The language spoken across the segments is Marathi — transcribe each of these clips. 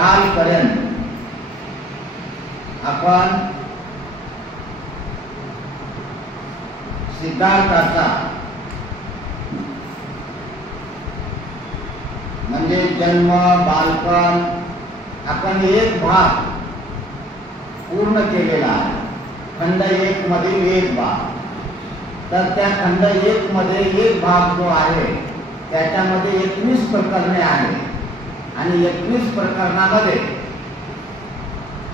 कालपर्यंत आपण सिद्धार्थाचा म्हणजे जन्म बालपण आपण एक भाग पूर्ण केलेला आहे. खंड 1 मध्ये एक भाग. तर त्या खंड 1 मध्ये एक भाग जो आहे त्याच्यामध्ये 21 प्रकरणे आहेत आणि 21 प्रकरणामध्ये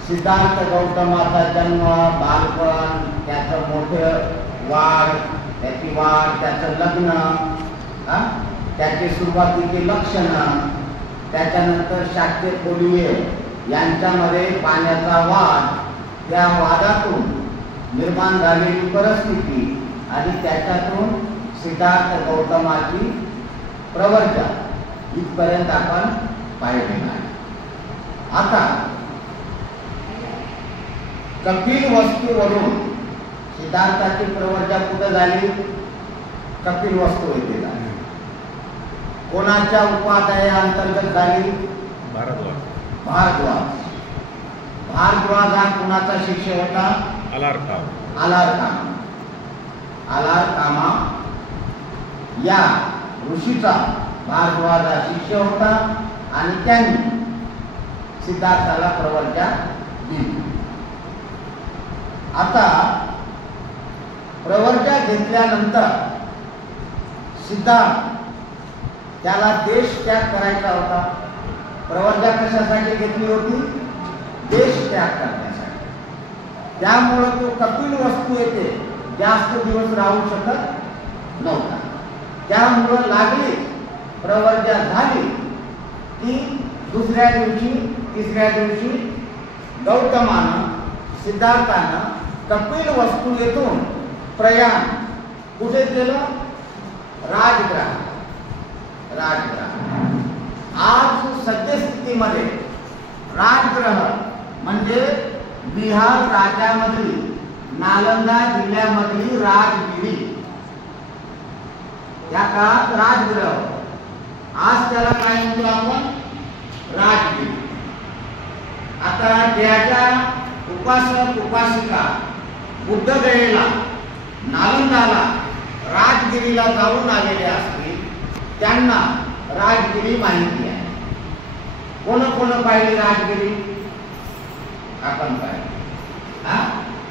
सिद्धार्थ गौतमाचा जन्म, बालपण, त्याचं मोठं वाढ, त्याची वाढ, त्याचं लग्न, त्याचे सुरुवातीचे लक्षणं, त्याच्यानंतर शाक्य कोलिये यांच्यामध्ये पाण्याचा वाद, त्या वादातून निर्माण झालेली परिस्थिती आणि त्याच्यातून सिद्धार्थ गौतमाची प्रवर्जा इथपर्यंत आपण पाहिलेलं आहे. आता कपिल वस्तूवरून सिद्धार्थाची प्रवर्जा कुठे झाली? कपिल वस्तू येथे झाली. कोणाच्या उपाध्याया अंतर्गत झाली? भारद्वाज. भारद्वाज हा कुणाचा शिष्य होता? आलारकामा या ऋषीचा भारद्वाज हा शिष्य होता आणि त्यांनी सिद्धार्थाला प्रवर्जा दिली. आता प्रवर्जा घेतल्यानंतर सिद्धार्थ त्याला देश त्याग करायचा होता. प्रवर्जा कशासाठी घेतली होती? देश त्याग करण्यासाठी. त्यामुळे तो कपिल वस्तू येथे जास्त दिवस राहू शकत नव्हता. त्यामुळे लागली प्रवर्जा झाली की दुसऱ्या दिवशी तिसऱ्या दिवशी गौतमानं सिद्धार्थानं कपिल वस्तू येथून प्रयाण कुठे केलं? राजग्रह. आज सद्यस्थितीमध्ये राजग्रह म्हणजे बिहार राज्यामधली नालंदा जिल्ह्यामधली राजगिरी, त्या काळात राजग्रह. आज त्याला काय म्हणतो आपण? राजगिरी. आता त्याच्या उपासक उपासिका बुद्धगयेला नालंदाला राजगिरीला जाऊन आलेले असतील त्यांना राजगिरी माहिती आहे. कोण पाहिली राजगिरी? आपण पाहिली.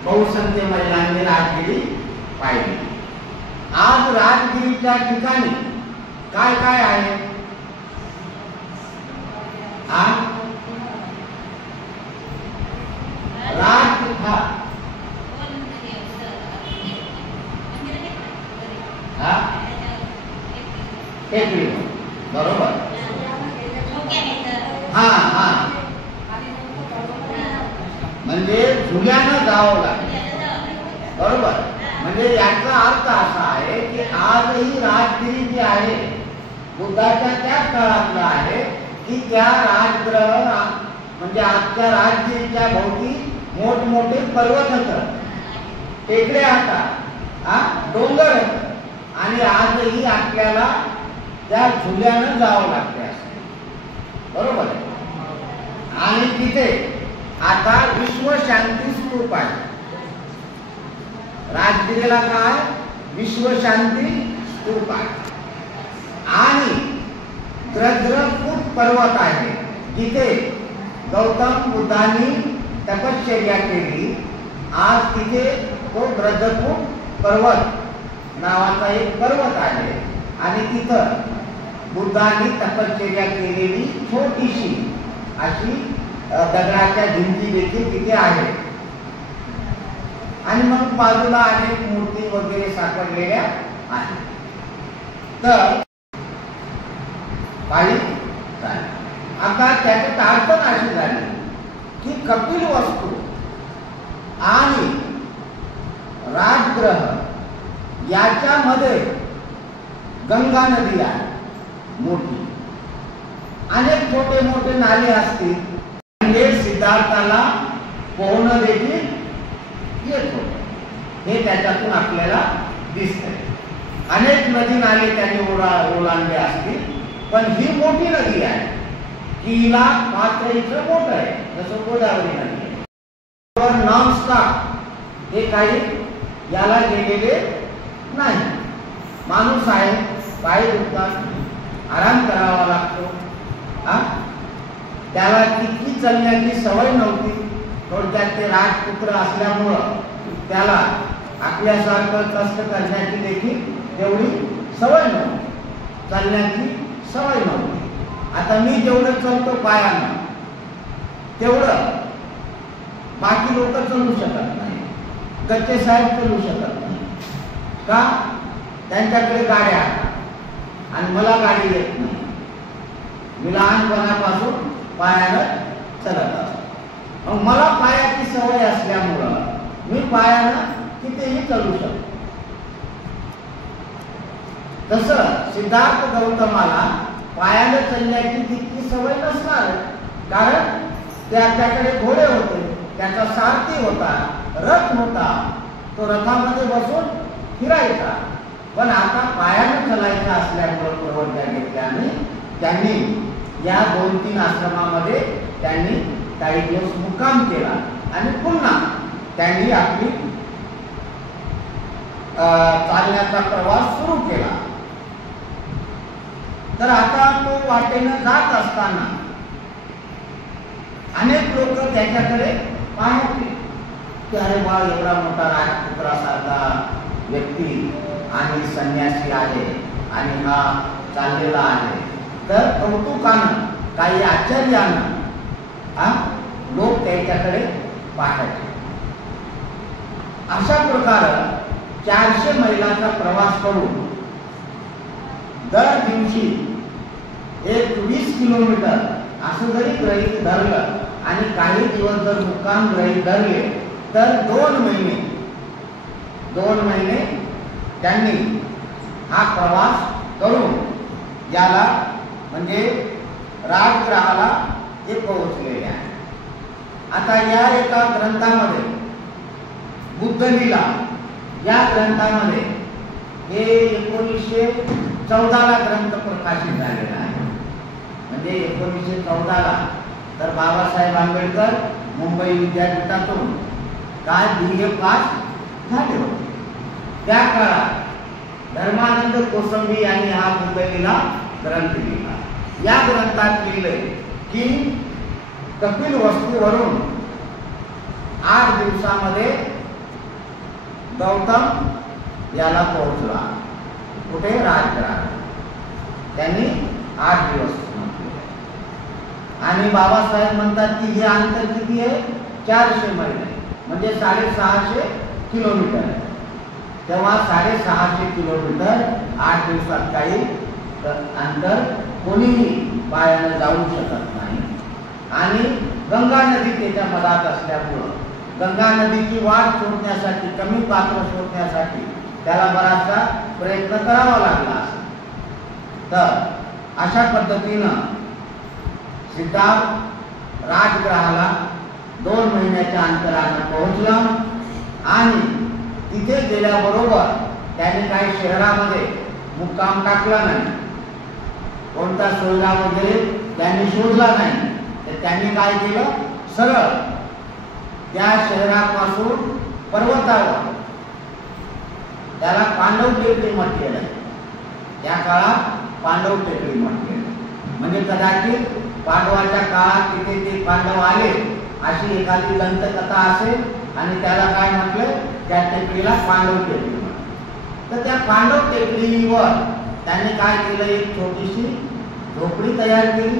बहुसंख्य महिलांनी राजगिरी पाहिली. आज राजगिरीच्या ठिकाणी काय काय आहे? बरोबर. म्हणजे झुल्यानं जावं लागेल. बरोबर. म्हणजे याचा अर्थ असा आहे की आजही राजगिरी जी आहे बुद्धाच्या त्याच काळातलं आहे की त्या राजग्रह म्हणजे आजच्या राजगिरीच्या भोवती मोठमोठे पर्वत होतं, टेकड्या होतात, डोंगर होत आणि आजही आपल्याला त्या झुल्यानं जावं लागते असं. बरोबर आहे. आणि तिथे आता विश्वशांती स्तूप आहे. राजगिरीला काय? विश्वशांती स्तूप आहे. आणि द्रद्रकूट पर्वत आहे जिथे गौतम बुद्धांनी तपश्चर्या केली. आज तिथे तो द्रद्रकूट पर्वत नावाचा एक पर्वत आहे आणि तिथं बुद्धांनी तपश्चर्या केलेली छोटीशी अशी दगडाच्या भिंती देखील तिथे आहे. आणि मग बाजूला अनेक मूर्ती वगैरे सापडलेल्या आहेत. तर पाळी झाली. आता त्याची अडचण अशी झाली की कपिल वस्तू आणि राजग्रह याच्यामध्ये गंगा नदी आहे मोठी. अनेक छोटे मोठे नाले असतील म्हणजे सिद्धार्थाला पोहणं देखील येत होतं. हे त्याच्यातून आपल्याला दिसतंय. अनेक नदी नाले त्याने ओलांडले असतील पण ही मोठी नदी आहे किला पातळीचं मोठं आहे, जसं गोदावरी नदी नॉनस्टॉप हे काही याला गेलेले नाही. माणूस आहे, पाय दुखतात, आराम करावा लागतो. त्याला तितकी चालण्याची सवय नव्हती. थोडक्यात ते राजपुत्र असल्यामुळं त्याला आपल्यासारखं कष्ट करण्याची देखील तेवढी सवय नव्हती, चालण्याची सवय नव्हती. आता मी जेवढं चालतो पायानं तेवढं बाकी लोक चालू शकत नाही. गच्चे साहेब चालू शकत नाही. का? त्यांच्याकडे गाड्या आणि मला गाडी येत नाही. मी लहानपणापासून पायानं चलत असतो. मग मला पायाची सवय असल्यामुळं मी पायानं कितीही चालू शकतो. तसं सिद्धार्थ गौतमाला पायानं चालण्याची तितकी सवय नसणार, कारण त्याच्याकडे घोडे होते, त्याचा सारथी होता, रथ होता, तो रथामध्ये बसून फिरायचा. पण आता पायानं चालायचं असल्यामुळं प्रवृत्त्या घेतल्याने त्यांनी या 2-3 आश्रमामध्ये त्यांनी काही दिवस मुक्काम केला आणि पुन्हा त्यांनी आपली चालण्याचा प्रवास सुरू केला. तर आता तो वाटेनं जात असताना अनेक लोक त्याच्याकडे पाहते की अरे बा, एवढा मोठा राजपुत्रासारखा व्यक्ती आणि संन्यासी आहे आणि हा चाललेला आहे. तर कौतुकानं, काही आश्चर्यानं लोक त्याच्याकडे पाहायचे. अशा प्रकारे 400 मैलाचा प्रवास करून दर दिवशी 20 किलोमीटर असं जरी गृहीत धरलं आणि काही दिवस जर मुक्काम गृहीत धरले तर 2 महिने त्यांनी हा प्रवास करून याला म्हणजे राजगृहाला ते पोहोचलेले आहे. आता या एका ग्रंथामध्ये बुद्धलीला या ग्रंथामध्ये हे 1914ला ग्रंथ प्रकाशित झालेला आहे. म्हणजे 1914ला तर बाबासाहेब आंबेडकर मुंबई विद्यापीठातून काय BA पास झाले होते. त्या काळात धर्मानंद कोसंबी यांनी हा बुद्धलीला ग्रंथ लिहिला. या ग्रंथात लिहिलंय की कपिल वस्तूवरून 8 दिवसामध्ये गौतम याला पोहोचला. कुठे? राजगृहात. त्यांनी 8 दिवस आणि बाबासाहेब म्हणतात की हे अंतर किती आहे? 400 मैल आहे, म्हणजे 650 किलोमीटर आहे. तेव्हा 650 किलोमीटर 8 दिवसात काही अंतर कोणीही पायानं जाऊ शकत नाही. आणि गंगा नदी त्याच्या मधात असल्यामुळं गंगा नदीची वाट शोधण्यासाठी, कमी पात्र शोधण्यासाठी त्याला बराचसा प्रयत्न करावा लागला. तर अशा पद्धतीनं सिद्धार्थ राजगृहाला 2 महिन्याच्या अंतरानं पोहोचला आणि तिथे गेल्याबरोबर त्याने काही शहरामध्ये मुक्काम टाकला नाही. कोणता सोयरा वगैरे त्यांनी शोधला नाही. तर त्यांनी काय केलं? सरळ त्या शहरापासून पर्वतावर, त्याला पांडव टेकडी म्हटलेलं आहे. त्या काळात पांडव टेकडी म्हटलेलं, म्हणजे कदाचित पांडवाच्या काळात तिथे ते पांडव आले अशी एखादी दंतकथा असेल आणि त्याला काय म्हटलं? त्या टेकडीला पांडव टेकडी म्हटलं. तर त्या पांडव टेकडीवर त्यांनी काय केलं? एक छोटीशी झोपडी तयार केली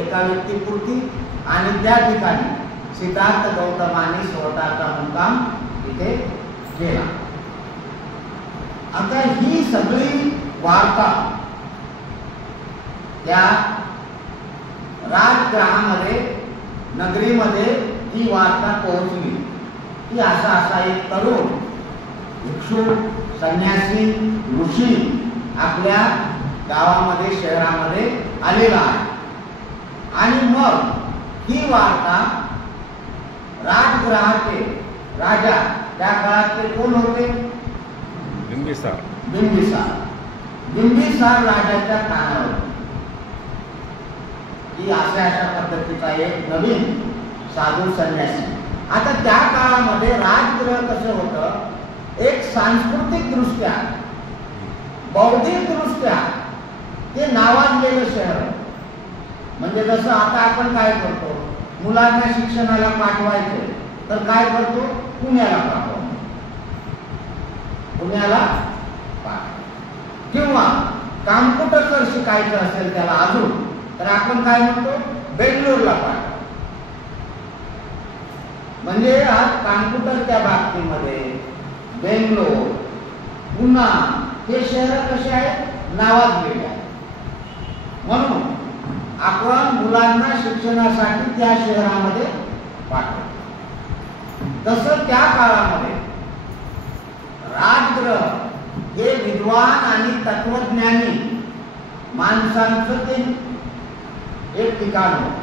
एका व्यक्तीपुरती आणि त्या ठिकाणी सिद्धार्थ गौतमाने स्वतःचा मुक्काम तिथे केला. आता ही सगळी वार्ता त्या राजगृहामध्ये, नगरीमध्ये ही वार्ता पोहोचली की असा एक तरुण भिक्षू, संन्यासी, ऋषी आपल्या गावामध्ये, शहरामध्ये आलेला आहे. आणि मग ही वार्ता राजगृहाचे राजा, त्या काळातले कोण होते? बिंबिसार. बिंबिसार राजाच्या कानावर की अशा पद्धतीचा एक नवीन साधू संन्यासी. आता त्या काळामध्ये राजगृह कसं होतं, एक सांस्कृतिक दृष्ट्या बौद्धिक दृष्ट्या ते नावाजलेलं शहर. म्हणजे जसं आता आपण काय करतो, मुलांना शिक्षणाला पाठवायचे तर काय करतो, पुण्याला पाठवतो, पुण्याला किंवा कॉम्प्युटर जर शिकायचं असेल त्याला अजून तर आपण काय म्हणतो, बेंगलोरला पाठवतो. म्हणजे आज कॉम्प्युटरच्या बाबतीमध्ये बेंगलोर, पुणा हे शहर कसे आहेत, नावाजलेले आहेत. म्हणून आपण मुलांना शिक्षणासाठी त्या शहरामध्ये पाठवतो. तसं त्या काळामध्ये राजगृह हे विद्वान आणि तत्वज्ञानी माणसांचं ते एक ठिकाण होतं.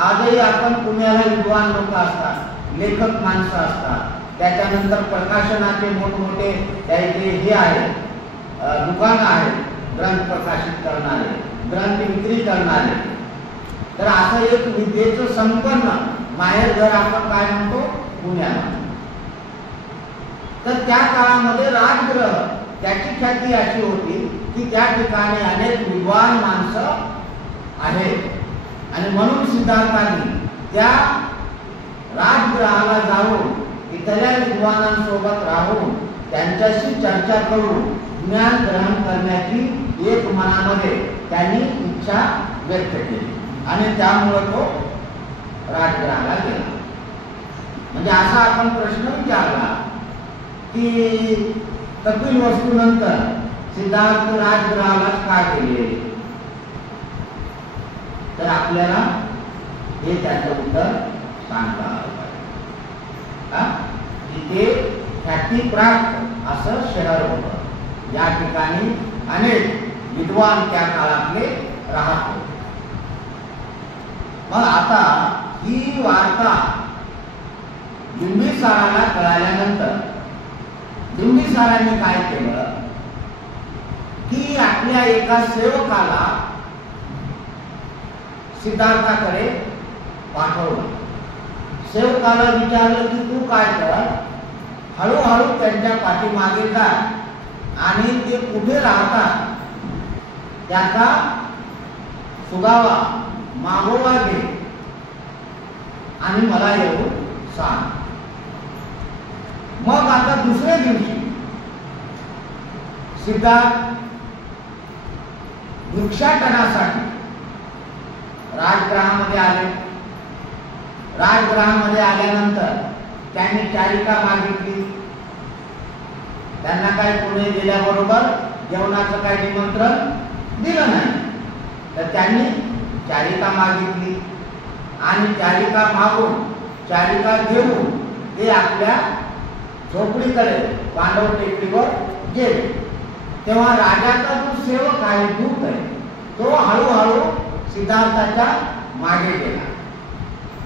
आजही आपण पुण्याला विद्वान लोक असतात, लेखक माणसं असतात, त्याच्यानंतर प्रकाशनाचे मोठमोठे त्याचे हे आहे दुकानं आहेत, ग्रंथ प्रकाशित करणारे, ग्रंथ विक्री करणारे. तर असं एक विद्येचं संपन्न माहेर घर आपण काय म्हणतो, पुण्याला. तर त्या काळामध्ये राजगृह त्याची ख्याती अशी होती की त्या ठिकाणी अनेक विद्वान माणसं आहेत आणि म्हणून सिद्धार्थांनी त्या राजगृहाला जाऊन इथल्या विद्वानांसोबत राहून त्यांच्याशी चर्चा करून ज्ञान ग्रहण करण्याची एक मनामध्ये त्यांनी इच्छा व्यक्त केली आणि त्यामुळे तो राजगृहाला गेला. म्हणजे असा आपण प्रश्न विचारला की कपिलवस्तूनंतर सिद्धार्थ राजगृहालाच का गेले, तर आपल्याला हे त्याचं उत्तर सांगता आलं पाहिजे. तिथे ख्यातीप्राप्त असं शहर होतं, या ठिकाणी अनेक विद्वान त्या काळातले राहत होते. मग आता ही वार्ता बिंबिसाराला कळाल्यानंतर बिंबिसारांनी काय केलं की आपल्या एका सेवकाला सिद्धार्थाकडे पाठवलं. सेवकाला विचारलं की तू काय कर, हळूहळू त्यांच्या पाठीमागे जा आणि ते कुठे राहतात त्याचा सुगावा मागोवा घे आणि मला येऊन सांग. मग आता दुसऱ्या दिवशी सिद्धार्थ भिक्षाटनासाठी राजगृहामध्ये आले. राजगृहामध्ये आल्यानंतर त्यांनी चारिका मागितली. त्यांना काय पुणे गेल्याबरोबर जेवणाचं काही निमंत्रण दिलं नाही, तर त्यांनी चारिका मागितली आणि चारिका मागून चारिका घेऊन ते आपल्या झोपडीकडे पांडव टेकडीवर गेले. तेव्हा राजाचा जो सेवक आहे, दूत आहे, तो हळूहळू सिद्धार्थाच्या मागे गेला.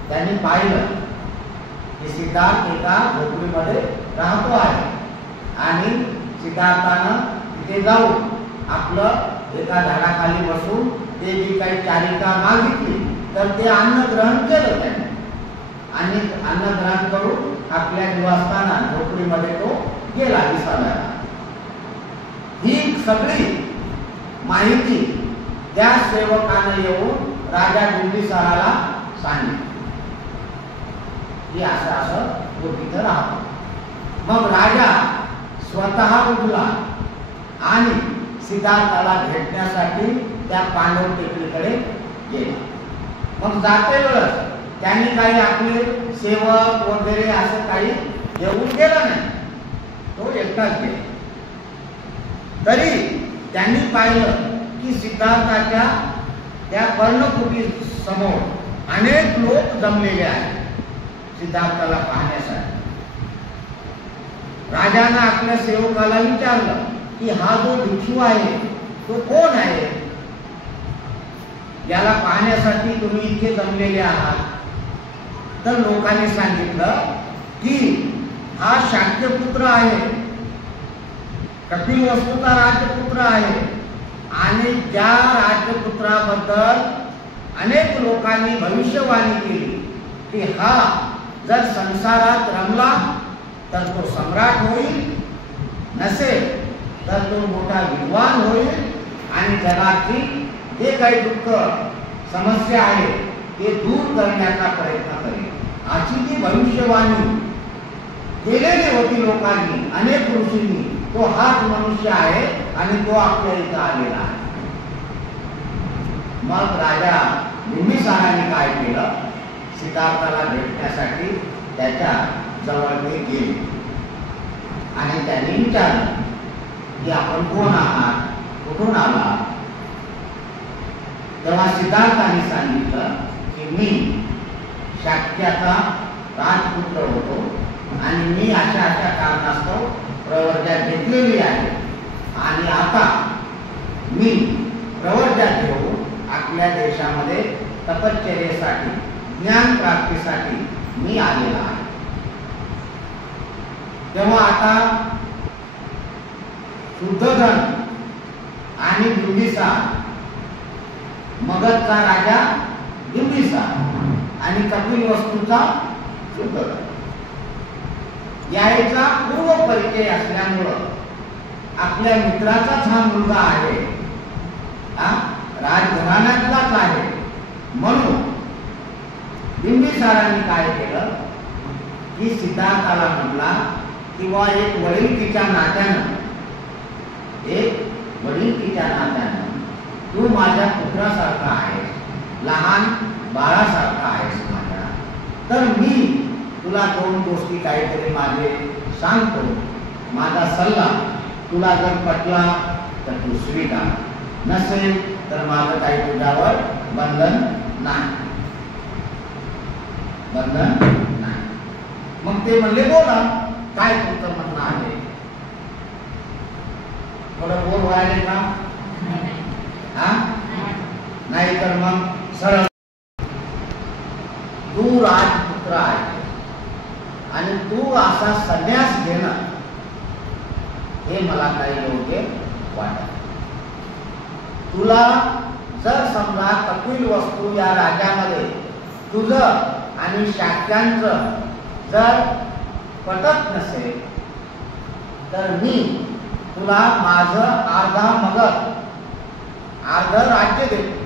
त्यांनी पाहिलं की सिद्धार्थ एका झोपडीमध्ये राहतो आहे आणि सिद्धार्थानं तिथे जाऊन आपलं एका झाडाखाली बसून ते जी काही चारिका मागितली तर ते अन्न ग्रहण केलं त्याने आणि अन्न ग्रहण करून आपल्या निवासस्थाना झोपडीमध्ये तो गेला विसाव्याला. ही सगळी माहिती त्या सेवकानं येऊन राजा बिंबिसाराला सांगितली की असं तो तिथं राहतो. मग राजा स्वतः उठला आणि सिद्धार्थाला भेटण्यासाठी त्या पांडव टेकडीकडे गेला. मग जाते वेळेस त्यांनी काही आपले सेवक वगैरे असं काही येऊन गेलं नाही, तो एकटाच गेला. तरी त्यांनी पाहिलं की सिद्धार्थाच्या त्या पर्णकुटी समोर अनेक लोक जमलेले आहेत सिद्धार्थाला पाहण्यासाठी. राजानं आपल्या सेवकाला विचारलं की हा जो भिक्षू आहे तो कोण आहे, याला पाहण्यासाठी तुम्ही इथे जमलेले आहात. तर लोकांनी सांगितलं की हा शाक्यपुत्र आहे, कपिलवस्तूचा राजपुत्र आहे आणि ज्या राजपुत्राबद्दल अनेक लोकांनी भविष्यवाणी केली की हा जर संसारात रमला तर तो सम्राट होईल, नसेल तर तो मोठा विद्वान होईल आणि जगाची जे काही दुःख समस्या आहे ते दूर करण्याचा प्रयत्न करेल. अशी जी भविष्यवाणी केलेली होती लोकांनी, अनेक ऋषींनी, तो हाच मनुष्य आहे आणि तो आपल्या इथं आलेला आहे. मग राजा बिंबिसाराने काय केलं? सिद्धार्थाला भेटण्यासाठी त्याच्या जवळ ते गेले आणि त्याने विचारलं की आपण कोण आहात, कुठून आला? तेव्हा सिद्धार्थाने सांगितलं की मी शाक्याचा राजपुत्र होतो आणि मी अशा अशा कारणास्तव प्रवर्जा घेतलेली आहे आणि आता मी प्रवर्जा घेऊन आपल्या देशामध्ये तपश्चर्येसाठी, ज्ञान प्राप्तीसाठी मी आलेला आहे. तेव्हा आता शुद्धोधन आणि बिंबिसार, मगधचा राजा बिंबिसार आणि कपिलवस्तूचा शुद्धोधन याचा पूर्व परिचय असल्यामुळं आपल्या मित्राचाच हा मुलगा आहे, राजघराण्यातलाच आहे. म्हणून बिंबिसाराने काय केलं की सिद्धार्थाला म्हटला किंवा एक वडिलकीच्या नात्यानं तू माझ्या पुत्रासारखा आहेस, लहान बाळासारखा आहेस माझ्या, तर मी तुला दोन गोष्टी काहीतरी माझे सांगतो. माझा सल्ला तुला जर पटला तर तू स्वीकार, नसेल तर माझं काही तुझ्यावर बंधन नाही. मग ते म्हणले बोला, काय तुमचं म्हणणं आहे? थोडं बोल व्हायला का? नाही तर मग सरळ, तू राजपुत्र आहे आणि तू असा संन्यास घेणं हे मला काही योग्य वाटत. तुला जर समजा कपिलवस्तू या राज्यामध्ये तुझं आणि शाक्यांचं जर पटत नसेल तर मी तुला माझं अर्धा मगध, अर्ध राज्य देतो.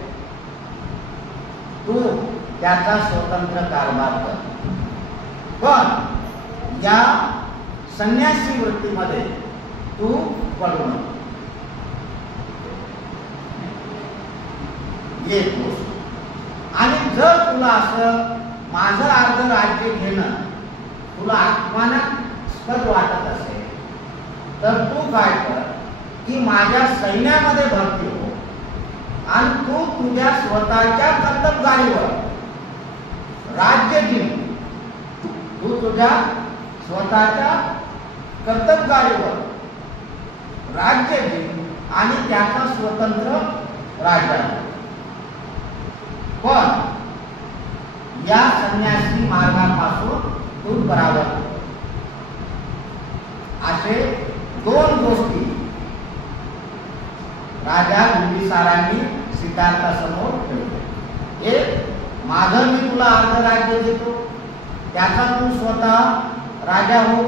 तू त्याचा स्वतंत्र कारभार कर, पण या संन्यासी वृत्तीमध्ये तू पडू नको. आणि जर तुला असं माझं अर्ध राज्य घेणं तुला अपमानास्पद वाटत असेल तर तू काय कर की माझ्या सैन्यामध्ये भरती हो आणि तू तुझ्या स्वतःच्या कर्तबगारीवर राज्य घे. तू तुझ्या स्वतःच्या कर्तबगारीवर राज्य घे आणि त्याचा स्वतंत्र राजा. पण या संन्यासी मार्गापासून दूर परावत. असे दोन गोष्टी राजा बिंबिसारांनी सिद्धार्थासमोर ठेवले. एक, माझं मी तुला अर्ध राज्य देतो, त्याचा तू स्वतः राजा हो,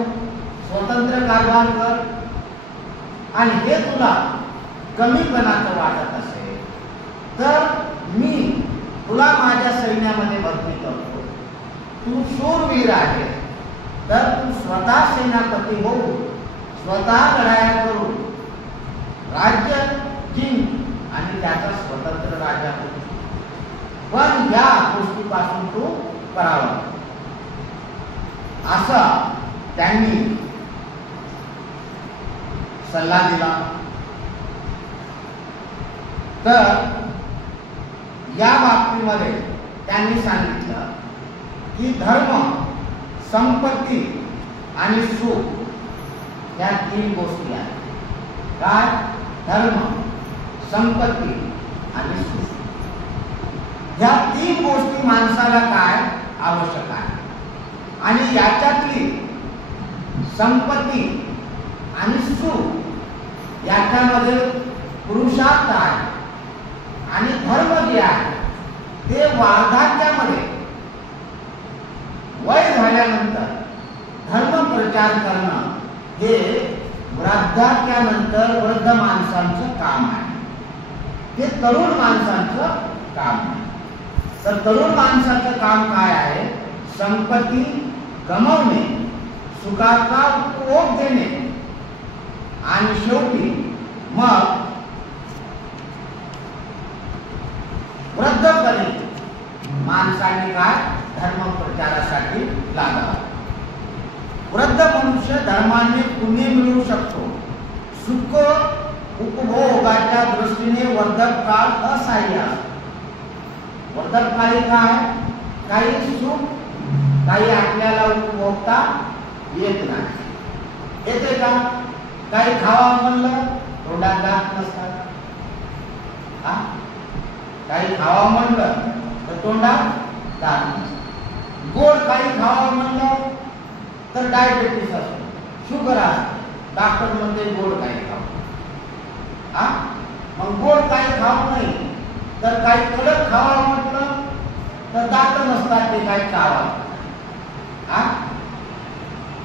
स्वतंत्र कारभार कर. आणि हे तुला कमीपणाचं वाटत असेल तर मी तुला माझ्या सैन्यामध्ये भरती करतो. तू शूरवीर आहे तर तू स्वतः सेनापती हो, स्वतः लढाया करू, राज्य जिंक आणि त्याचा स्वतंत्र राजा हो. पण या गोष्टीपासून तू करावा, असा त्यांनी सल्ला दिला. तर या बाबतीमध्ये त्यांनी सांगितलं की धर्म, संपत्ती आणि सुख या तीन गोष्टी आहेत. काय? धर्म, संपत्ती आणि सुख. ह्या तीन गोष्टी माणसाला काय आवश्यक आहे आणि याच्यातली संपत्ती आणि सुख याच्यामध्ये पुरुषार्थ आहे आणि धर्म जे आहे ते वार्धक्यामध्ये वय झाल्यानंतर धर्म प्रचार करणं हे वृद्धाप्यानंतर वृद्ध माणसांचं काम आहे. ते तरुण माणसांचं काम आहे. तर तरुण माणसाचं काम काय आहे? संपत्ती गमावणे, सुखाचा उपभोग घेणे आणि शेवटी मग वृद्धपणी माणसाने काय धर्म प्रचारासाठी लागावं. वृद्ध मनुष्य धर्माने पुण्य मिळवू शकतो. सुख उपभोगाच्या दृष्टीने वर्धकाळ असहाय्य असतो. वर्धकाळी काय? काही सुख काही आपल्याला उपभोगता येत नाही. येते का? काही खावा म्हणलं तोंडात दात नसतात. काही खावा म्हणलं तर तोंडात दात नसतात. गोड काही खावा म्हणलं तर डायबिटीस असतो, शुगर असतो. डॉक्टर म्हणते गोड काही खाऊ. मग गोड काही खाऊ नाही तर काही कडक खावा म्हटलं तर दात नसतात, ते काही चावा.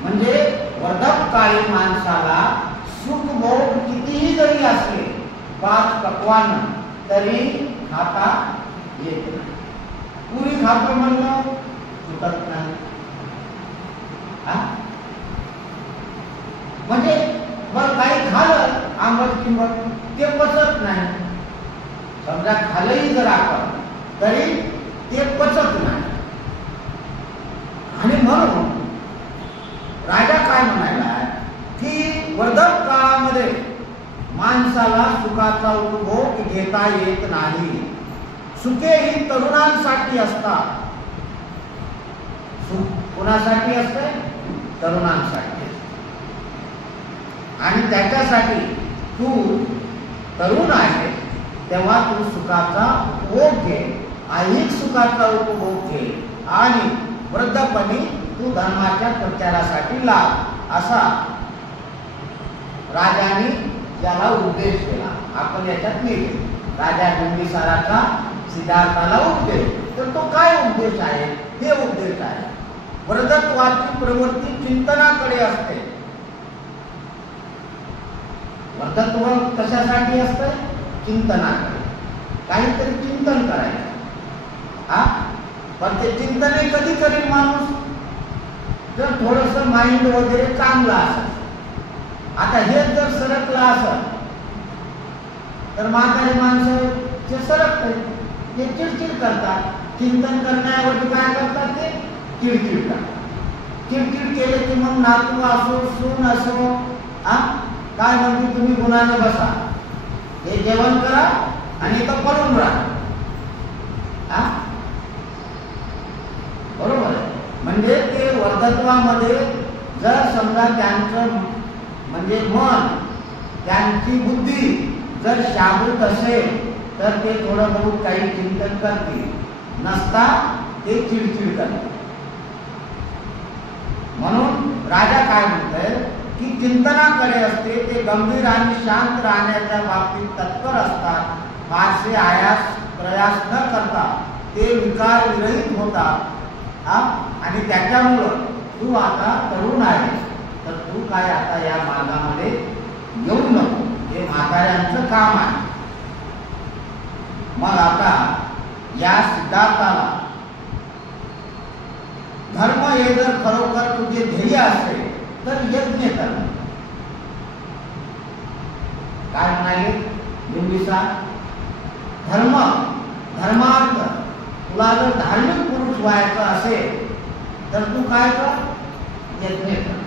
म्हणजे वर्धकाळी माणसाला सुखभोग कितीही जरी असले 5 पक्वान तरी खाता येत नाही. पुरी खातो म्हणलं सुटत नाही. म्हणजे बरं काही खाल्लं आंबट किंमत ते पचत नाही. समजा खाल्लंही जर आपण तरी ते पचत नाही. आणि म्हणून राजा काय म्हणायला की वर्धक काळामध्ये माणसाला सुखाचा उपभोग घेता येत नाही. सुखे ही तरुणांसाठी असतात. सुख कोणासाठी असते? तरुणांसाठी. आणि त्याच्यासाठी तू तरुण आहे तेव्हा तू सुखाचा उपभोग घे, ऐहिक सुखाचा उपभोग घे आणि वृद्धपणी तू धर्माच्या प्रचारासाठी लाग, असा राजाने त्याला उपदेश केला. आपण याच्यात लिहिले राजा बिंबिसाराचा सिद्धार्थाला उपदेश. तर तो काय उपदेश आहे? हे उपदेश आहे वृद्धत्वाची प्रवृत्ती चिंतनाकडे असते. वृद्धत्व कशासाठी असतं? चिंतनाकडे. काहीतरी चिंतन करायचं. पण ते चिंतन कधी करेल माणूस? जर थोडस माइंड वगैरे चांगलं असेल. आता हेच जर सरकलं असेल तर म्हातारी माणसं जे सरकते ते चिडचिड करतात. चिंतन करण्याऐवजी काय करतात? ते चिडचिड करतात. चिडचिड केले की मग नातू असो सून असो काय म्हणते तुम्ही गुणानं बसा, हे जेवण करा आणि इथं पडून राहा. बरोबर आहे. म्हणजे ते वर्धत्वामध्ये जर समजा त्यांचं म्हणजे मन त्यांची बुद्धी जर शाबूत असेल तर ते थोडं बहुत काही चिंतन करतील, नसता ते चिडचिड करतील. म्हणून राजा काय म्हणतोय की चिंतनाकडे असते. ते गंभीर आणि शांत राहण्याच्या बाबतीत तत्पर असतात. फारसे प्रयास न करता ते विकार विरहित होतात. आणि त्याच्यामुळं तू आता तरुण आहेस तर तू काय आता या मार्गामध्ये येऊ नको. हे म्हाताऱ्यांचं काम आहे. मग आता या सिद्धार्थाला धर्म हे जर खरोखर तुझे ध्येय असेल तर यज्ञ कर. काय म्हणाले बिंबिसार? धर्मार्थ तुला जर धार्मिक पुरुष व्हायचं असेल तर तू काय कर? यज्ञ कर.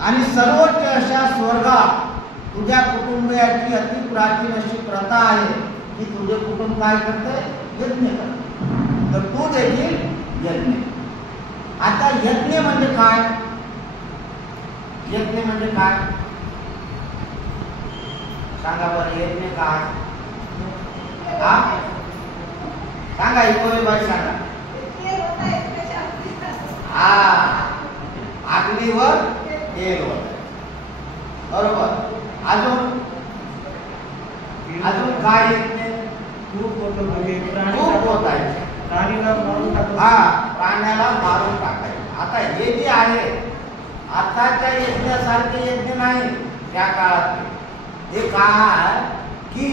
आणि सर्वोच्च अशा स्वर्गात तुझ्या कुटुंबियाची अति प्राचीन अशी प्रथा आहे की तुझे कुटुंब काय करते? यज्ञ करते. तर तू देखील यज्ञ. आता यज्ञ म्हणजे काय? यज्ञ म्हणजे काय सांगा बरं. यज्ञ काय? सांगा इकोले बाई सांगा. अग्नीवर तेल होत. बरोबर. अजून काय यज्ञ? खूप होतं म्हणजे प्राणी खूप होत आहे. प्राणीला मारून टाकत. प्राण्याला मारून टाकायचं. आता हे जे आहे आताच्या यज्ञासारखे यज्ञ नाही त्या काळात. हे काय की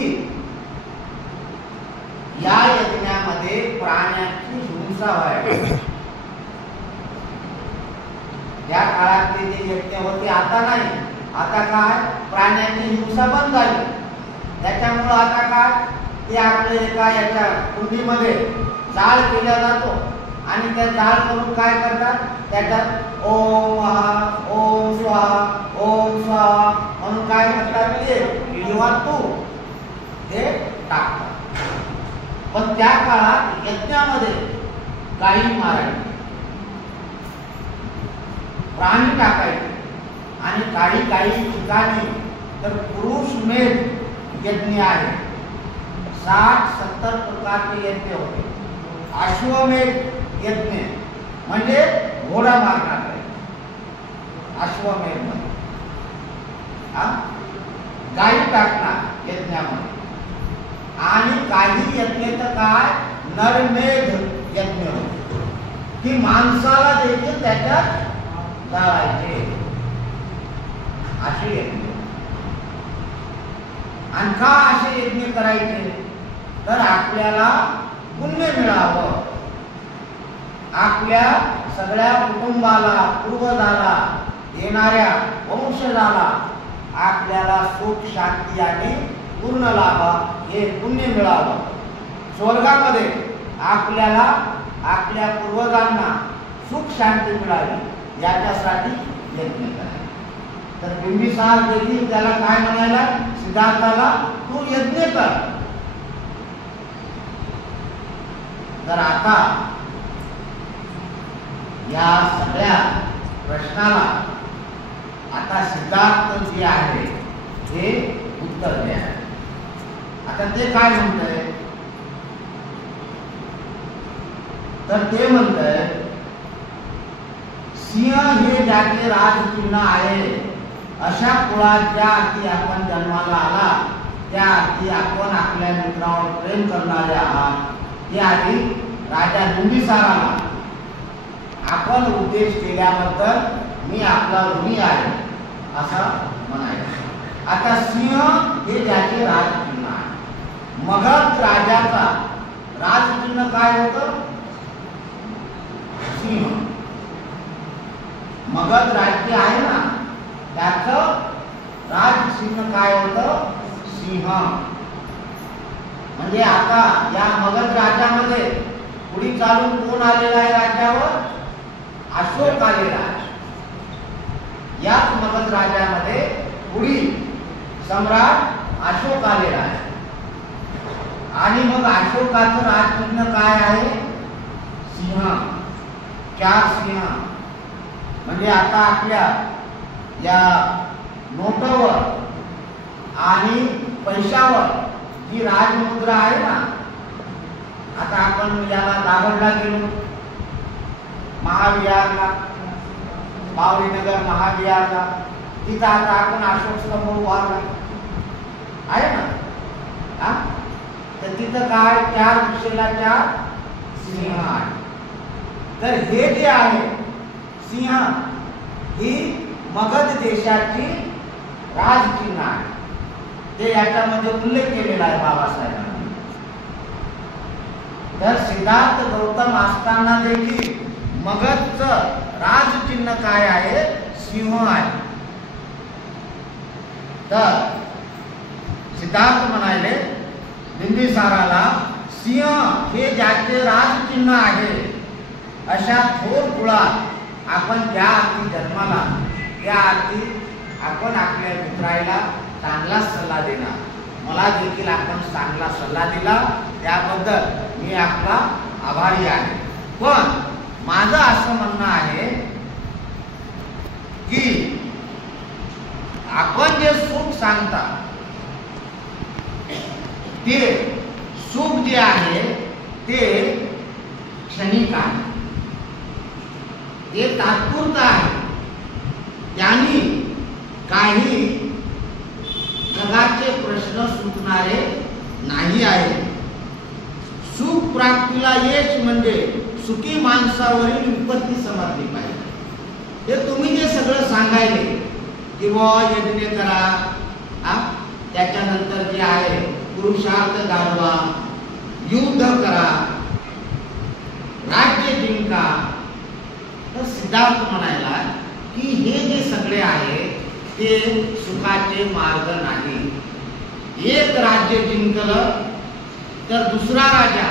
या यज्ञामध्ये प्राण्याची हिंसा व्हायची. या काळातले जे यज्ञ होते आता नाही. आता काय प्राण्याची हिंसा बंद झाली. त्याच्यामुळं आता काय ते आपल्या एका याच्या कुंडीमध्ये जाळ केला जातो आणि त्या जाळ करून काय करतात त्याच्यात ओम महा ओम स्वाहा ओम स्वाहा म्हणून काय म्हणतात ते किंवा तू हे टाकतात. पण त्या काळात यज्ञामध्ये गायी मारायची, प्राणी टाकायचे आणि काही ठिकाणी तर पुरुष मेध यज्ञ आहे. 60-70 प्रकारचे यज्ञ होते. अश्वमेध यज्ञ म्हणजे घोडा मारणार अश्वमेध मध्ये गायी टाकणार यज्ञामध्ये. आणि काही यज्ञ तर काय नरमेध यज्ञ होते की माणसाला देखील त्याच्यात जाळायचे असे यज्ञ. आणि का असे यज्ञ करायचे तर आपल्याला पुण्य मिळावं, आपल्या सगळ्या कुटुंबाला पूर्वजाला येणाऱ्या वंशजाला आपल्याला सुख शांती आणि पूर्ण लाभा हे पुण्य मिळावं. स्वर्गामध्ये आपल्याला आपल्या पूर्वजांना सुख शांती मिळावी याच्यासाठी यज्ञ करायचा. तर बिंबिसार देखील त्याला काय म्हणायला सिद्धार्थाला तू यज्ञ कर. तर आता या सगळ्या प्रश्नाला आता सिद्धार्थ जे आहे हे उत्तर द्या. आता ते काय म्हणतंय तर ते म्हणतंय सिंह हे ज्याचे राजचिन्ह आहे अशा कुळात ज्या अर्थी आपण जन्माला आला त्या अर्थी आपण आपल्या मित्रावर प्रेम करणारे आहात. त्याआधी राजा बिंबिसाराला आपण उपदेश केल्याबद्दल मी आपला ऋणी आहे असं म्हणायचं. आता सिंह हे ज्याचे राजचिन्ह आहे. मगध राजाचा राजचिन्ह काय होतं सिंह. मगध राज्य आहे ना त्याचं राजचिन्ह काय होतं सिंह. म्हणजे आता या मगध राज्यामध्ये पुढे चालून कोण आलेला आहे राज्यावर अशोक आलेला आहे. याच मगध राज्यामध्ये पुढे सम्राट अशोक आलेला आहे. आणि मग अशोकाचं राजचिन्ह काय आहे सिंह. 4 सिंह. म्हणजे आता आपल्या या नोटावर आणि पैशावर जी राजमुद्रा आहे ना. आता आपण याला दाभडला गेलो महाविहारला बावरीनगर महाविहारला तिथं आता आपण अशोक स्तंभ उभारला आहे ना. तर तिथं काय 4 दिशेला 4 सिंह आहे. तर हे जे आहे सिंह ही मगध देशाची राजचिन्ह आहे. ते याच्यामध्ये उल्लेख केलेला आहे बाबासाहेबांनी. तर सिद्धार्थ गौतम असताना देखील मगधचं राजचिन्ह काय आहे सिंह आहे. तर सिद्धार्थ म्हणाले बिंबिसाराला सिंह हे ज्याचे राजचिन्ह आहे अशा थोर कुळात आपण ज्या अर्थी जन्माला त्या अर्थी आपण आपल्या मित्राला चांगला सल्ला देणार. मला देखील आपण चांगला सल्ला दिला त्याबद्दल मी आपला आभारी आहे. पण माझं असं म्हणणं आहे की आपण जे सुख सांगता ते सुख जे आहे ते क्षणिक आहे. ते तात्पुरतं आहे. त्यांनी काही जगाचे प्रश्न सुटणारे नाही आहे. प्राप्तीला यश म्हणजे सुखी माणसावरील विपत्ती समजली पाहिजे. हे तुम्ही जे सगळं सांगायले की बुवा यज्ञ करा, त्याच्यानंतर जे आहे पुरुषार्थ गाढवा, युद्ध करा, राज्य जिंका, तर सिद्धार्थ म्हणायला की हे जे सगळे आहे ते सुखाचे मार्ग नाही. एक राज्य जिंकलं तर दुसरा राजा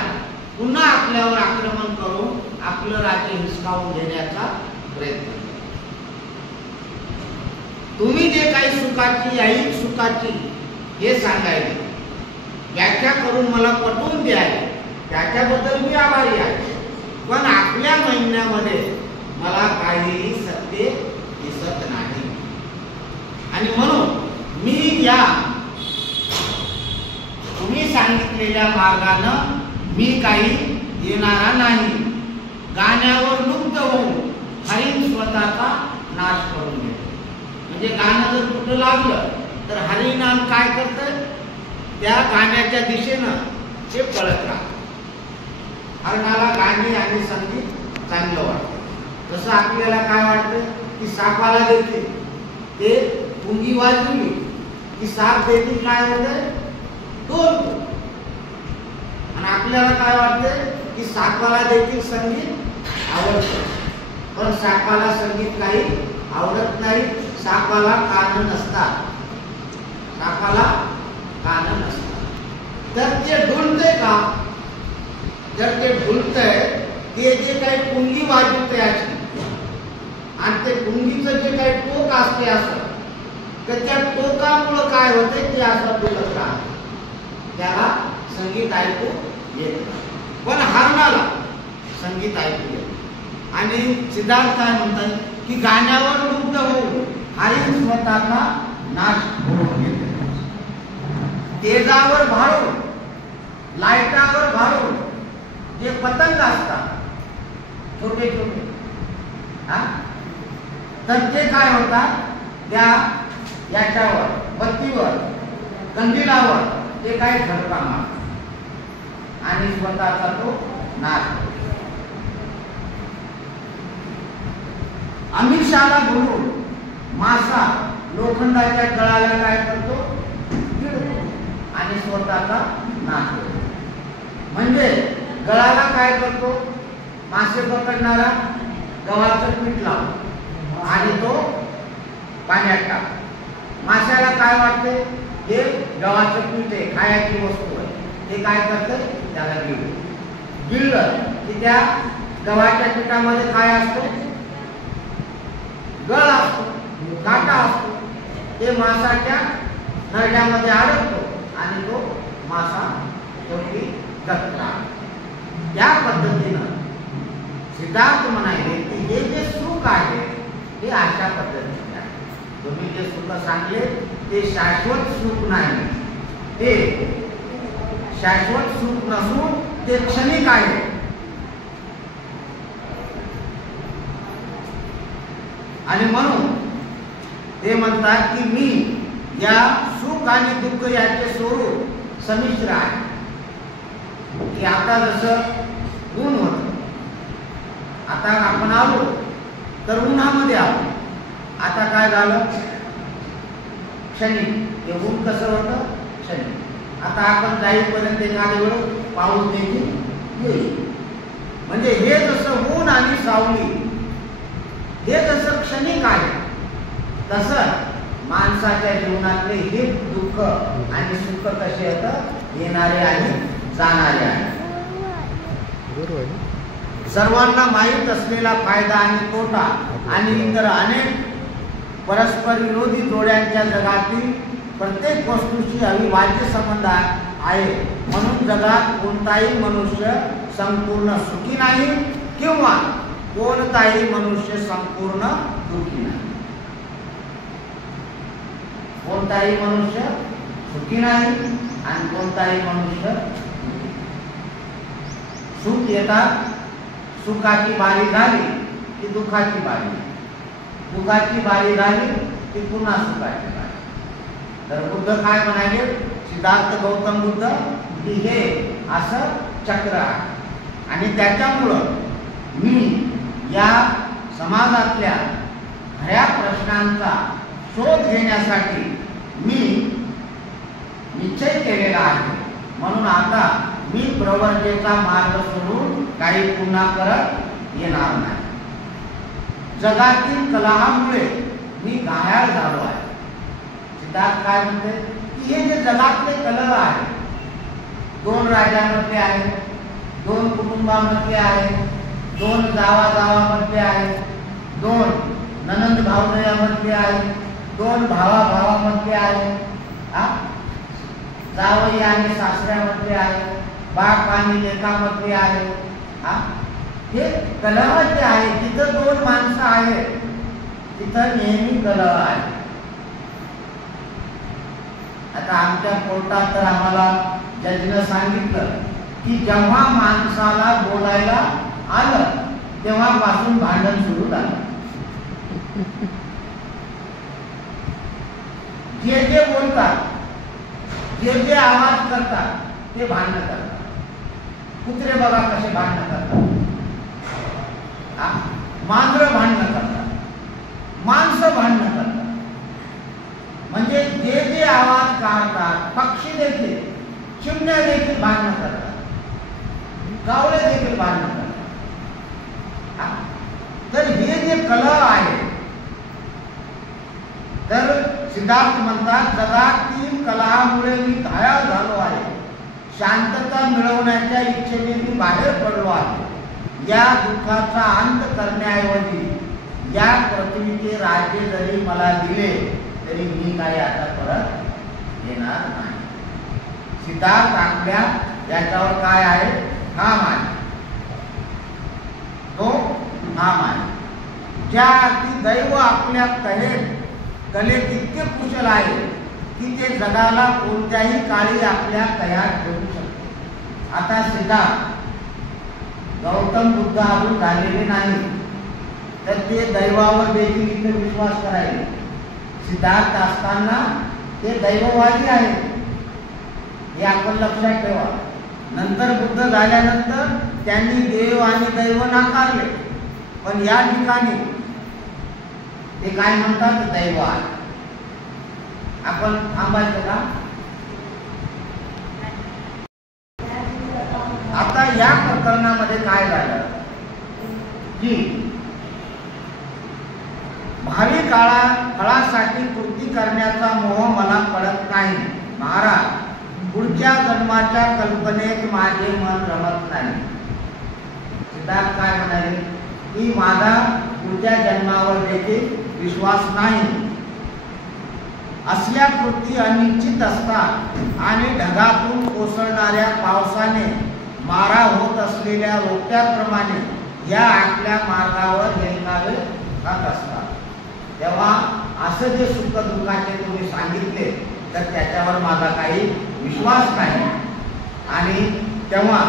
पुन्हा आपल्यावर आक्रमण करून आपलं राज्य हिसकावून घेण्याचा प्रयत्न करतो. तुम्ही जे काही सुखाची ऐहिक सुखाची हे सांगायचे, व्याख्या करून मला पटवून द्यायला, त्याच्याबद्दल मी आभारी आहे. पण आपल्या महिन्यामध्ये मला काहीही सत्य दिसत नाही आणि म्हणून मी या तुम्ही सांगितलेल्या मार्गानं मी काही येणारा नाही. गाण्यावर लुप्त होऊन हरिण स्वतःचा नाश करून घेतो. म्हणजे गाणं जर कुठं लागलं तर हरिनाम काय करतं, त्या गाण्याच्या दिशेनं ते पळत राहतं. हरणाला गाणी आणि संगीत चांगलं वाटतं. जसं आपल्याला काय वाटतं की सापाला देखील ते पुंगी वाजवली की साप देखील काय होतं, डोलतो. आणि आपल्याला काय वाटतं की सापाला देखील संगीत आवडतं. पण सापाला संगीत काही आवडत नाही. सापाला कान नसतात, सापाला कान नसतात. तर ते ढुलतंय का, जर ते ढुलतंय ते जे काही पुंगी वाजवते आणि ते पुंगीचं जे काही टोक असते असं, तर त्या टोकामुळं काय होते ते असं डुलत राहतं, त्याला संगीत ऐकू येत नाही. पण हरणाला संगीत ऐकू येत. आणि सिद्धार्थ काय म्हणतात की गाण्यावर लुप्त होऊन हरिण स्वतःचा नाश करून घेते. तेजावर भाळून, लाईटावर भाळून जे पतंग असतात छोटे छोटे, तर ते काय होतात, त्या याच्यावर बत्तीवर कंदिलावर ते काय झडका मारतात आणि स्वतःचा तो नाश करतो. अमिषाला बोलून मासा लोखंडाच्या गळाला काय करतो, गिळतो आणि स्वतःचा नाश करतो. म्हणजे गळाला काय करतो, मासे पकडणारा गव्हाचं पीठ लावतो आणि तो पाण्यात टाकतो. माशाला काय वाटते, हे गव्हाचं पीठ आहे, खायची वस्तू आहे, हे काय करतं, त्याला गिळलं. गिळलं की त्या गव्हाच्या पिठामध्ये काय असतो, गळ असतो, काटा असतो. ते मासाच्या नरड्यामध्ये अडकतो आणि तो मासा शेवटी गळतो. त्या पद्धतीनं सिद्धार्थ म्हणाले की हे जे सुख आहे हे अशा पद्धतीने आहे. तुम्ही जे सुख सांगले ते शाश्वत सुख नाही, ते शाश्वत सुख नसून ते क्षणिक आहे. आणि म्हणून ते म्हणतात की मी या सुख आणि दुःख याचे स्वरूप संमिश्र आहे. की आता जसं ऊन होत, आता आपण आलो तर उन्हामध्ये आलो, आता काय झालं, क्षणिक. हे ऊन कसं होतं, क्षणिक. आता आपण जाईपर्यंत एखाद्या वेळ पाऊस देखील येईल. म्हणजे हे जसं ऊन आणि सावली हे जसं क्षणिक आहे, तसं माणसाच्या जीवनातले हे दुःख आणि सुख कसे येतं, येणारे आणि जाणारे आहे. सर्वांना माहीत असलेला फायदा आणि तोटा आणि इतर अनेक परस्पर विरोधी जोड्यांच्या जगातील प्रत्येक वस्तूशी अविभाज्य संबंध आहे. म्हणून जगात कोणताही मनुष्य संपूर्ण सुखी नाही किंवा कोणताही मनुष्य संपूर्ण दुःखी नाही. कोणताही मनुष्य सुखी नाही आणि कोणताही मनुष्य सुख येतात. सुखाची बारी झाली की दुःखाची बारी, दुःखाची बारी झाली की पुन्हा सुखाची बारी. तर बुद्ध काय म्हणाले, सिद्धार्थ गौतम बुद्ध की हे असं चक्र आहे. आणि त्याच्यामुळं मी या समाजातल्या खऱ्या प्रश्नांचा शोध घेण्यासाठी मी निश्चय केलेला आहे. म्हणून आता मी प्रवर्जेचा मार्ग सोडून काही पुन्हा करत येणार नाही. जगातील कलहामुळे मी घायाळ झालो आहे. सिद्धार्थ काय म्हणते की हे जे जगातले कलह आहे, 2 राजांमध्ये आहे, 2 कुटुंबामध्ये आहे, 2 जावामध्ये आहे, 2 ननंद भावजयामध्ये आहे, 2 भावाभावामध्ये आहे, जावई आणि सासऱ्यामध्ये आहे, बाप आणि लेकामध्ये आहे. हे कलह जे आहे, जिथं 2 माणसं आहेत तिथं नेहमी कलह आहे. आता आमच्या कोर्टात तर आम्हाला जजनं सांगितलं की जेव्हा माणसाला बोलायला आलं तेव्हापासून भांडण सुरू झालं. जे जे बोलतात, जे जे आवाज करतात ते भांडण करतात. कुत्रे बघा कसे भांडण करतात, मांजरं भांडण करतात, माणसं भांडण करतात. म्हणजे जे जे आवाज काढतात, पक्षी देखील, चिमण्या देखील भांडण करतात, कावळे देखील भांडण करतात. तर हे जे कलह आहे, तर सिद्धार्थ म्हणतात जगातील कलहामुळे मी घायाळ झालो आहे. शांतता मिळवण्याच्या इच्छेने मी बाहेर पडलो आहे. या दुःखाचा अंत करण्याऐवजी या पृथ्वीचे राज्य जरी मला दिले तरी मी काही आता परत येणार नाही. सिद्धार्थ आपल्या याच्यावर काय आहे, ठाम आहे. तो ठाम आहे. ज्या अर्थी दैव आपल्या कलेत इतके कुशल आहे की ते जगाला कोणत्याही काळी आपल्या कयात ठेवू शकते. आता सिद्धार्थ गौतम बुद्ध अजून झालेले नाही, तर ते दैवावर देखील इथे विश्वास करायचे. सिद्धार्थ असताना ते दैववादी आहे, हे आपण लक्षात ठेवा. नंतर बुद्ध झाल्यानंतर त्यांनी देव आणि दैव नाकारले, पण या ठिकाणी ते काय म्हणतात, दैव आहे. आपण थांबायचं का? आता या प्रकरणामध्ये काय झालं की भावी फळासाठी कृती करण्याचा मोह मला कळत नाही. महाराज, पुढच्या जन्माच्या कल्पनेत माझे मन रमत नाही. सिद्धार्थ काय म्हणाले की माझा पुढच्या जन्मावर देखील विश्वास नाही. असल्या कृती अनिश्चित असतात आणि ढगातून कोसळणाऱ्या पावसाने मारा होत असलेल्या रोट्याप्रमाणे या आपल्या मार्गावर हेलणारे खात असतात. तेव्हा असं जे सुख दुःखाचे तुम्ही सांगितले तर त्याच्यावर माझा काही विश्वास नाही. आणि तेव्हा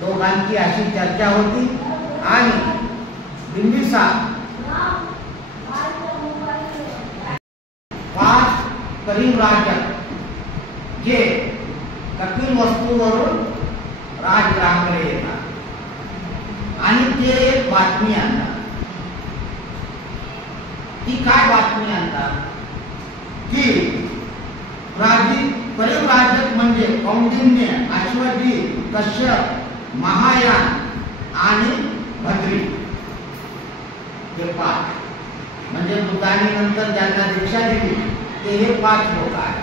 दोघांची अशी चर्चा होती आणि बिंबिसार 5 परिव्राजक जे कठीण वस्तूवरून राजगृहाकडे येतात आणि ते एक बातमी आणतात. ती काय बातमी आणतात की परिव्राजक म्हणजे कौंडिन्य, अश्वजी, कश्यप, महायान आणि भद्री, हे 5 म्हणजे बुद्धाने नंतर ज्यांना दीक्षा दिली ते हे 5 लोक आहेत.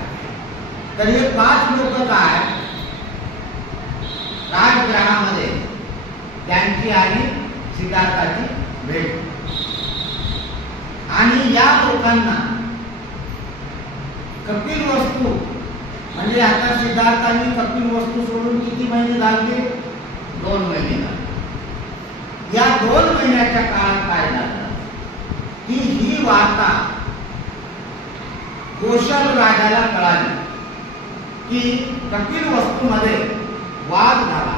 तर हे 5 लोक काय राजगृहामध्ये त्यांची आणि सिद्धार्थाची भेट. आणि या लोकांना कपिल वस्तू म्हणजे आता सिद्धार्थांनी कपिल वस्तू सोडून किती महिने झाले? 2 महिने झाले. या 2 महिन्याच्या काळात काय झालं की ही वार्ता कौशल राजाला कळाली की कपिल वस्तूमध्ये वाद झाला.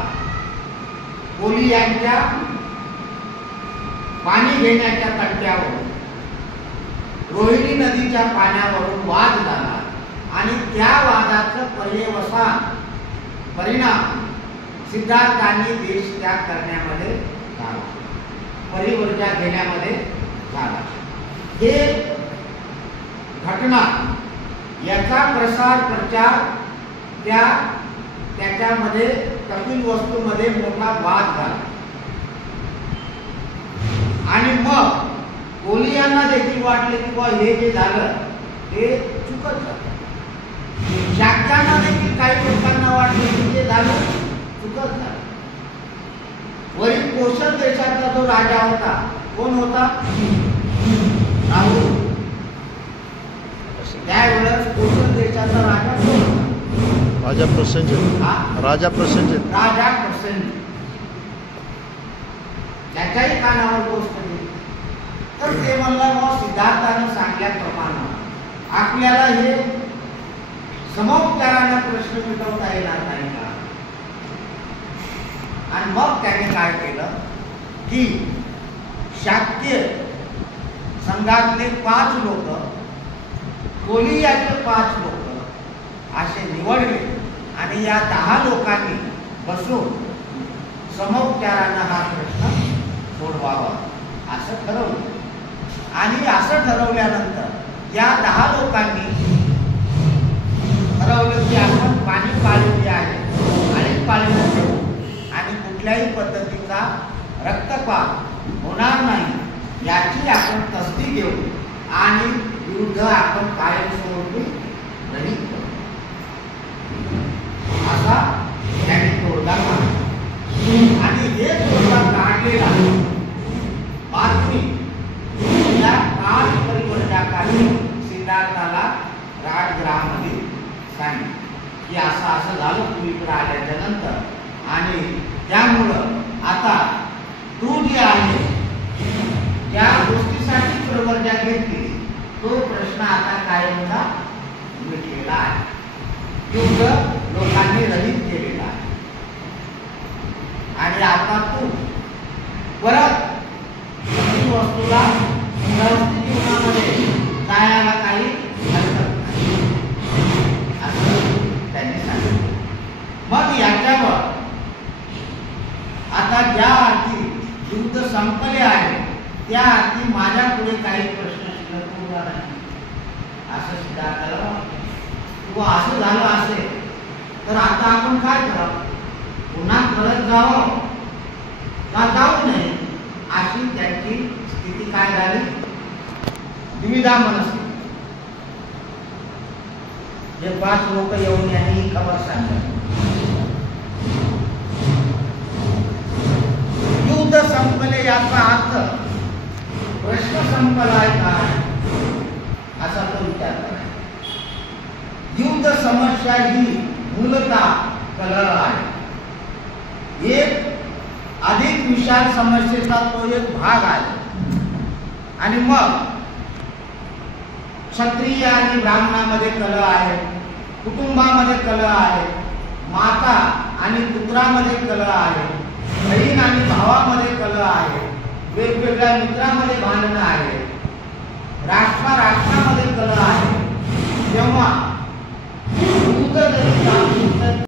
कोली यांच्या पाणी घेण्याच्या तट्ट्यावरून रोहिणी नदीच्या पाण्यावरून वाद झाला आणि त्या वादाचा परिणाम सिद्धार्थाने देश त्याग करण्यामध्ये झाला, परिवर्जा घेण्यामध्ये झाला. हे घटना याचा प्रसार प्रचार त्याच्यामध्ये कपिलवस्तूमध्ये मोठा वाद झाला आणि मग कोलियांना देखील वाटले की बा हे जे झालं ते चुकत झालं. शाक्यांना देखील काही लोकांना वाटले की जे झालं चुकत झालं. वरील कोशल देशाचा जो राजा होता, कोण होता? राहुल. त्यावेळेस कोशल देशाचा राजा कोण होता? राजा प्रसेनजित. राजा प्रसेनजित. राजा प्रसेनजित. त्याच्याही कानावर गोष्ट दिली. तर ते म्हणलं मग सिद्धार्थानं सांगितल्याप्रमाणे आपल्याला हे समोपचाराने प्रश्न मिटवता येणार नाही का? आणि मग त्याने काय केलं की शाक्य संघातले 5 लोक, कोलियाचे 5 लोक असे निवडले आणि या 10 लोकांनी बसून समोपचारानं हा प्रश्न सोडवावा असं ठरवलं. आणि असं ठरवल्यानंतर या 10 लोकांनी ठरवलं की आपण पाणी पाळी जी आहे आणि पाळी ठेवू आणि कुठल्याही पद्धतीचा रक्तपात होणार नाही याची आपण तसदी घेऊ आणि युद्ध आपण कायमस्वरूपी रहित करू असा त्यांनी तोडगा काढला. आणि हे तोडगा काढलेला बातमी या 5 परिवर्तकांनी सिद्धार्थाला राजगृहामध्ये सांगितलं की असं असं झालं पूर्वीकडे आल्याच्या नंतर आणि त्यामुळं आता तू जे आहे ज्या गोष्टीसाठी प्रवर्जा घेतली तो प्रश्न आता कायमचा मिटलेला आहे. युद्ध लोकांनी रहित केलेला आहे आणि आता तू परत वस्तूला व्यवस्थित जीवनामध्ये जायला काही हरकत नाही असं त्यांनी सांगितलं. मग याच्यावर आता ज्या अर्थी युद्ध संपले आहे त्या अर्थी माझ्या पुढे काही प्रश्न शिल्लक उरला नाही असं सिद्धार्थाला वाटलं. किंवा असं झालं असेल तर आता आपण काय करावं? पुन्हा परत जावं का जाऊ नये अशी त्यांची स्थिती काय झाली? द्विधा मनस्थिती. हे 5 लोक येऊन यांनी ही खबर सांगितली. युद्ध संपले याचा अर्थ प्रश्न संपलाय काय असा तो विचार करायचा. युद्ध समस्या ही मूलतः कलह आहे. एक अधिक विशाल समस्येचा तो एक भाग आहे. आणि मग क्षत्रिय आणि ब्राह्मणामध्ये कलह आहे, कुटुंबामध्ये कलह आहे, माता आणि पुत्रामध्ये कलह आहे, बहीण आणि भावामध्ये कलह आहे, वेगवेगळ्या मित्रामध्ये भांडणं आहे, राष्ट्रामध्ये कलह आहे. तेव्हा युद्ध जरी